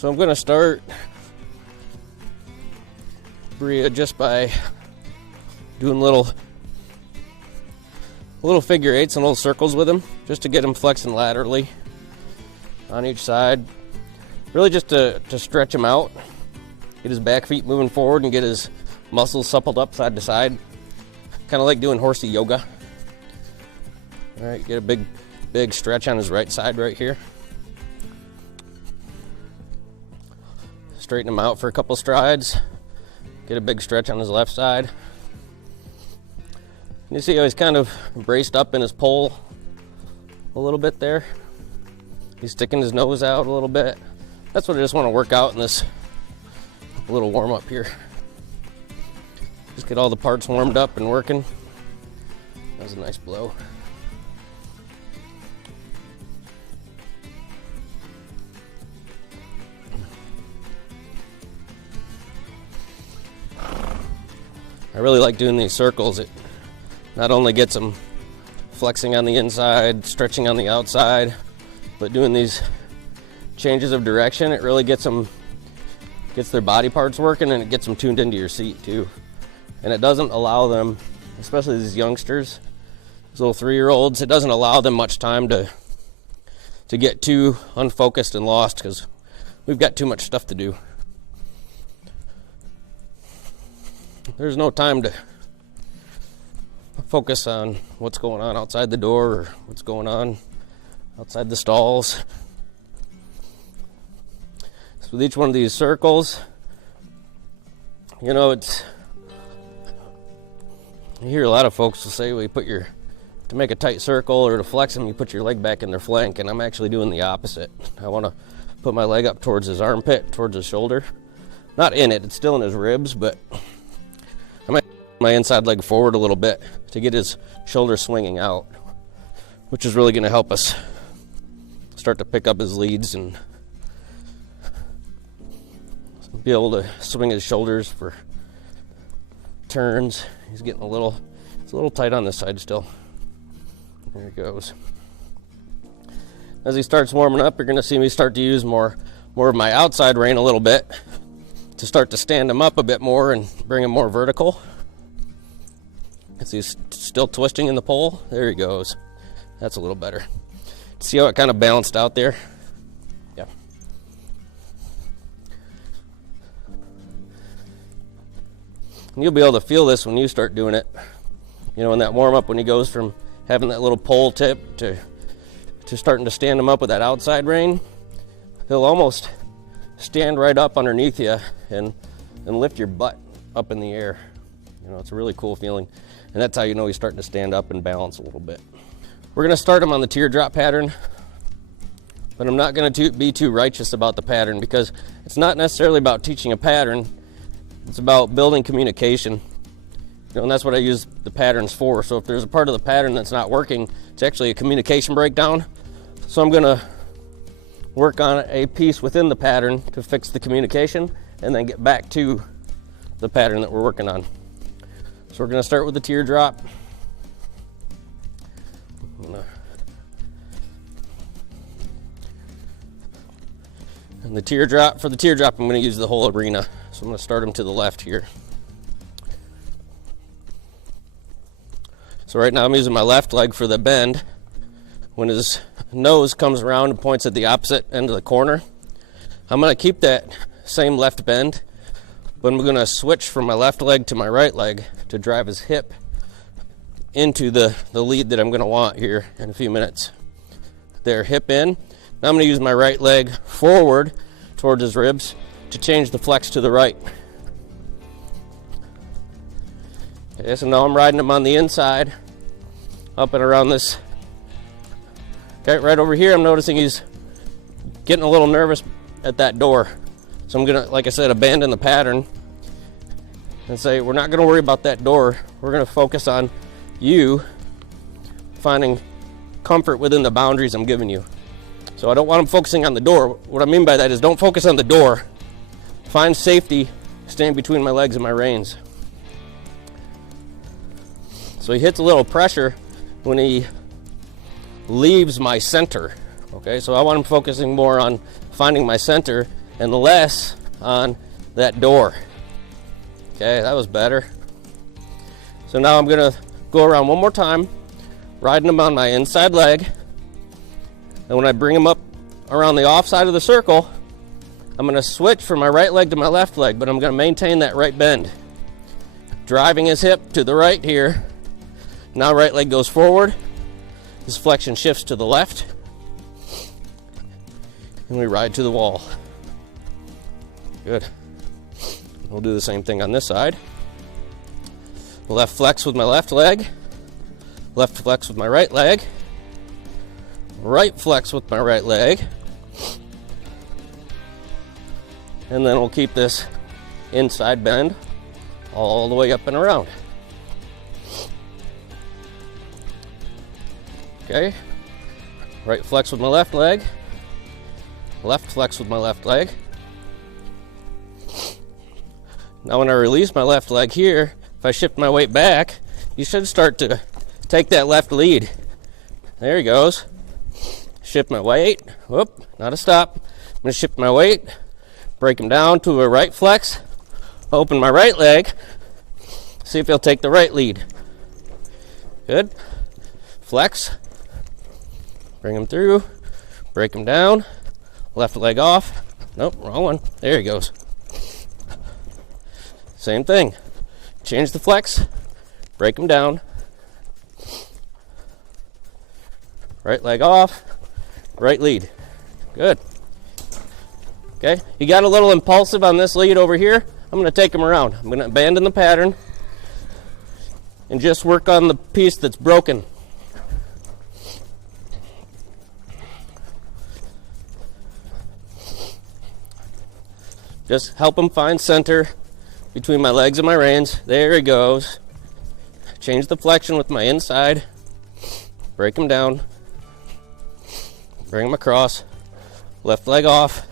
So I'm going to start Bria just by doing little figure eights and little circles with him, just to get him flexing laterally on each side. Really just to stretch him out, get his back feet moving forward and get his muscles suppled up side to side. Kind of like doing horsey yoga. All right, get a big stretch on his right side right here. Straighten him out for a couple strides. Get a big stretch on his left side. You see how he's kind of braced up in his pole a little bit there. He's sticking his nose out a little bit. That's what I just want to work out in this little warm up here. Just get all the parts warmed up and working. That was a nice blow. I really like doing these circles. It not only gets them flexing on the inside, stretching on the outside, but doing these changes of direction, it really gets their body parts working, and it gets them tuned into your seat too. And it doesn't allow them, especially these youngsters, these little 3-year-olds, it doesn't allow them much time to get too unfocused and lost, because we've got too much stuff to do. There's no time to focus on what's going on outside the door or what's going on outside the stalls. So with each one of these circles, you know, you hear a lot of folks will say, well, to make a tight circle or to flex them, you put your leg back in their flank, and I'm actually doing the opposite. I want to put my leg up towards his armpit, towards his shoulder. Not in it, it's still in his ribs, but I might put my inside leg forward a little bit to get his shoulder swinging out, which is really going to help us start to pick up his leads and be able to swing his shoulders for turns. He's getting it's a little tight on this side still. There he goes. As he starts warming up, you're going to see me start to use more of my outside rein a little bit to start to stand him up a bit more and bring him more vertical. As he's still twisting in the pole, there he goes. That's a little better. See how it kind of balanced out there? Yeah. And you'll be able to feel this when you start doing it. You know, in that warm up, when he goes from having that little pole tip to starting to stand him up with that outside rein, he'll almost stand right up underneath you and lift your butt up in the air. You know, it's a really cool feeling. And that's how you know he's starting to stand up and balance a little bit. We're going to start him on the teardrop pattern, but I'm not going to be too righteous about the pattern, because it's not necessarily about teaching a pattern. It's about building communication. You know, and that's what I use the patterns for. So if there's a part of the pattern that's not working, it's actually a communication breakdown. So I'm going to work on a piece within the pattern to fix the communication and then get back to the pattern that we're working on. So we're going to start with the teardrop. And the teardrop, for the teardrop, I'm going to use the whole arena. So I'm going to start him to the left here. So right now I'm using my left leg for the bend. When his nose comes around and points at the opposite end of the corner, I'm going to keep that same left bend, but I'm going to switch from my left leg to my right leg to drive his hip into the lead that I'm going to want here in a few minutes. There, hip in. Now I'm going to use my right leg forward towards his ribs to change the flex to the right. Okay, so now I'm riding him on the inside, up and around this. Okay, right over here, I'm noticing he's getting a little nervous at that door. So I'm gonna, like I said, abandon the pattern and say, we're not gonna worry about that door. We're gonna focus on you finding comfort within the boundaries I'm giving you. So I don't want him focusing on the door. What I mean by that is, don't focus on the door. Find safety staying between my legs and my reins. So he hits a little pressure when he leaves my center. Okay, so I want him focusing more on finding my center and less on that door. Okay, that was better. So now I'm gonna go around one more time, riding them on my inside leg. And when I bring them up around the off side of the circle, I'm gonna switch from my right leg to my left leg, but I'm gonna maintain that right bend. Driving his hip to the right here. Now right leg goes forward. His flexion shifts to the left. And we ride to the wall. Good. We'll do the same thing on this side. Left flex with my left leg. Left flex with my right leg. Right flex with my right leg. And then we'll keep this inside bend all the way up and around. Okay. Right flex with my left leg. Left flex with my left leg. Now when I release my left leg here, if I shift my weight back, you should start to take that left lead. There he goes. Shift my weight. Whoop, not a stop. I'm going to shift my weight, break him down to a right flex, open my right leg, see if he'll take the right lead. Good. Flex. Bring him through, break him down, left leg off. Nope, wrong one. There he goes. Same thing. Change the flex, break him down, right leg off, right lead. Good. Okay, he got a little impulsive on this lead over here. I'm going to take him around. I'm going to abandon the pattern and just work on the piece that's broken. Just help him find center between my legs and my reins. There he goes. Change the flexion with my inside. Break him down. Bring him across. Left leg off.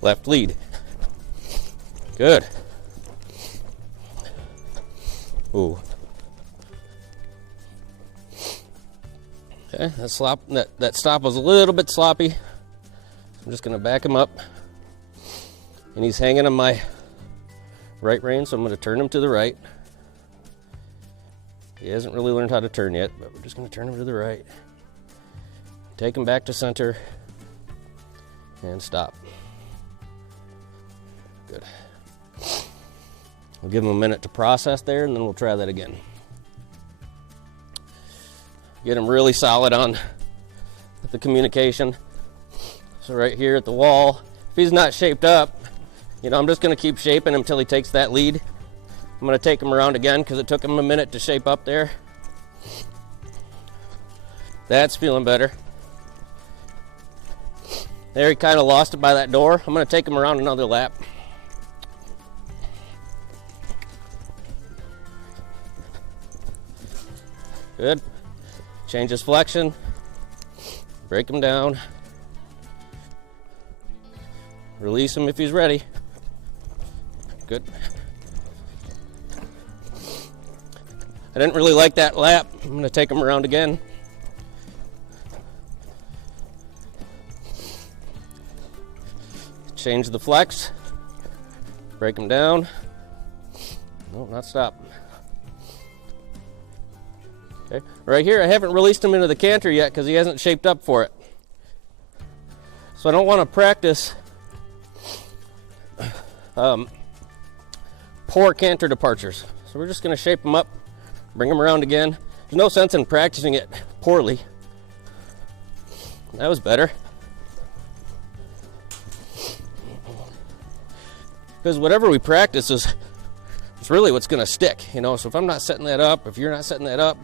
Left lead. Good. Ooh. Okay, that stop was a little bit sloppy. I'm just gonna back him up. And he's hanging on my right rein, so I'm going to turn him to the right. He hasn't really learned how to turn yet, but we're just going to turn him to the right. Take him back to center and stop. Good. We'll give him a minute to process there, and then we'll try that again. Get him really solid on the communication. So right here at the wall, if he's not shaped up, I'm just going to keep shaping him until he takes that lead. I'm going to take him around again because it took him a minute to shape up there. That's feeling better. There, he kind of lost it by that door. I'm going to take him around another lap. Good. Change his flexion. Break him down. Release him if he's ready. Good. I didn't really like that lap. I'm going to take him around again. Change the flex. Break him down. No, not stop. Okay. Right here, I haven't released him into the canter yet because he hasn't shaped up for it. So I don't want to practice poor canter departures. So we're just going to shape them up, bring them around again. There's no sense in practicing it poorly. That was better. Because whatever we practice is really what's going to stick, So if I'm not setting that up, if you're not setting that up,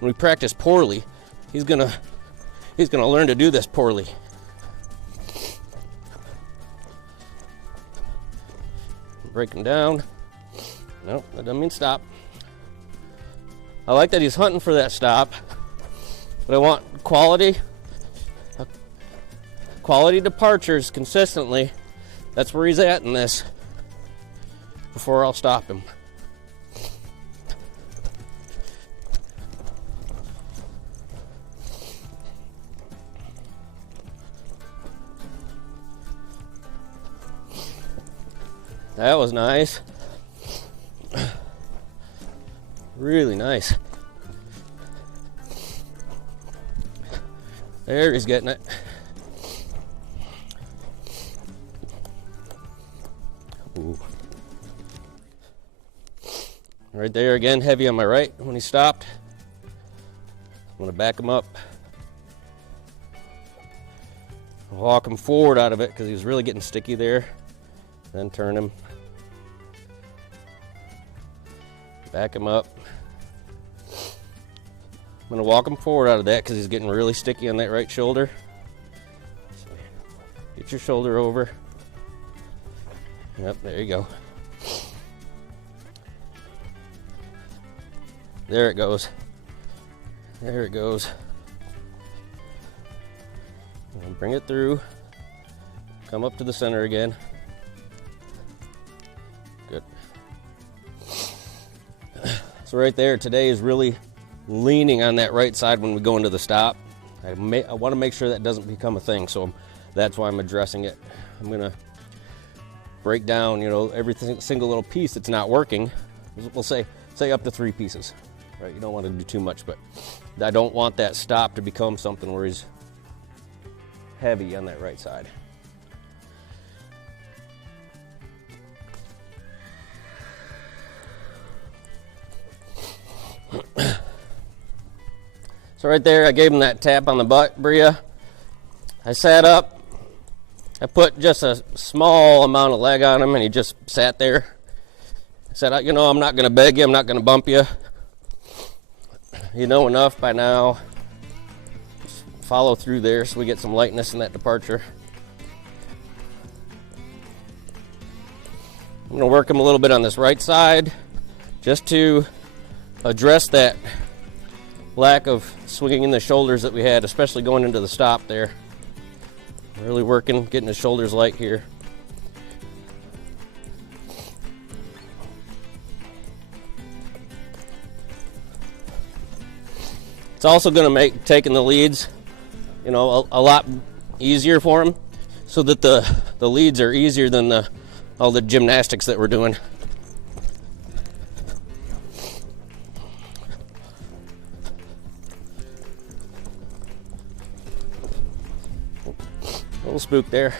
and we practice poorly, he's going to learn to do this poorly. Break him down. Nope, that doesn't mean stop. I like that he's hunting for that stop, but I want quality departures consistently. That's where he's at in this before I'll stop him. That was nice. Really nice. There, he's getting it. Ooh. Right there again, heavy on my right when he stopped. I'm gonna back him up. Walk him forward out of it because he was really getting sticky there. Then turn him. Back him up. I'm gonna walk him forward out of that because he's getting really sticky on that right shoulder. So get your shoulder over. Yep, there you go. There it goes. There it goes. And bring it through. Come up to the center again. Good. So right there, today is really leaning on that right side when we go into the stop. I want to make sure that doesn't become a thing, so that's why I'm addressing it. I'm gonna break down, every single little piece that's not working. We'll say up to 3 pieces, right? You don't want to do too much, but I don't want that stop to become something where he's heavy on that right side. So right there, I gave him that tap on the butt, Bria. I sat up. I put just a small amount of leg on him, and he just sat there. I said, I'm not going to beg you. I'm not going to bump you. You know enough by now. Just follow through there so we get some lightness in that departure. I'm going to work him a little bit on this right side just to address that lack of swinging in the shoulders that we had, especially going into the stop there. Really working, getting his shoulders light here. It's also going to make taking the leads, a lot easier for him, so that the leads are easier than all the gymnastics that we're doing. Little spook there.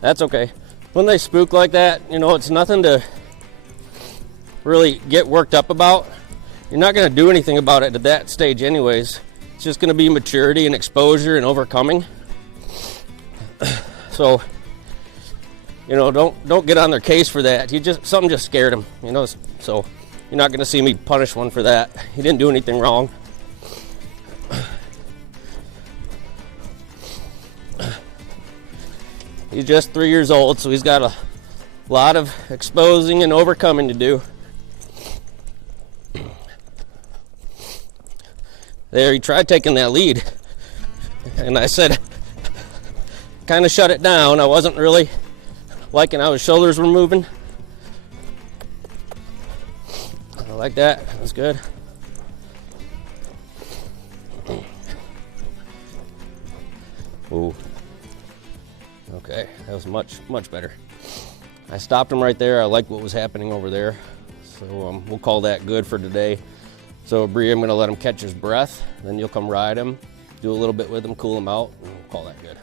That's okay. When they spook like that, it's nothing to really get worked up about. You're not going to do anything about it at that stage anyways. It's just going to be maturity and exposure and overcoming. So, don't get on their case for that. Something just scared him, so you're not going to see me punish one for that. He didn't do anything wrong. He's just 3 years old, so he's got a lot of exposing and overcoming to do. There, he tried taking that lead, and I said, kind of shut it down. I wasn't really liking how his shoulders were moving. I like that. That's good. Ooh. Okay, that was much, much better. I stopped him right there. I liked what was happening over there. So we'll call that good for today. So Bria, I'm gonna let him catch his breath. Then you'll come ride him, do a little bit with him, cool him out, and we'll call that good.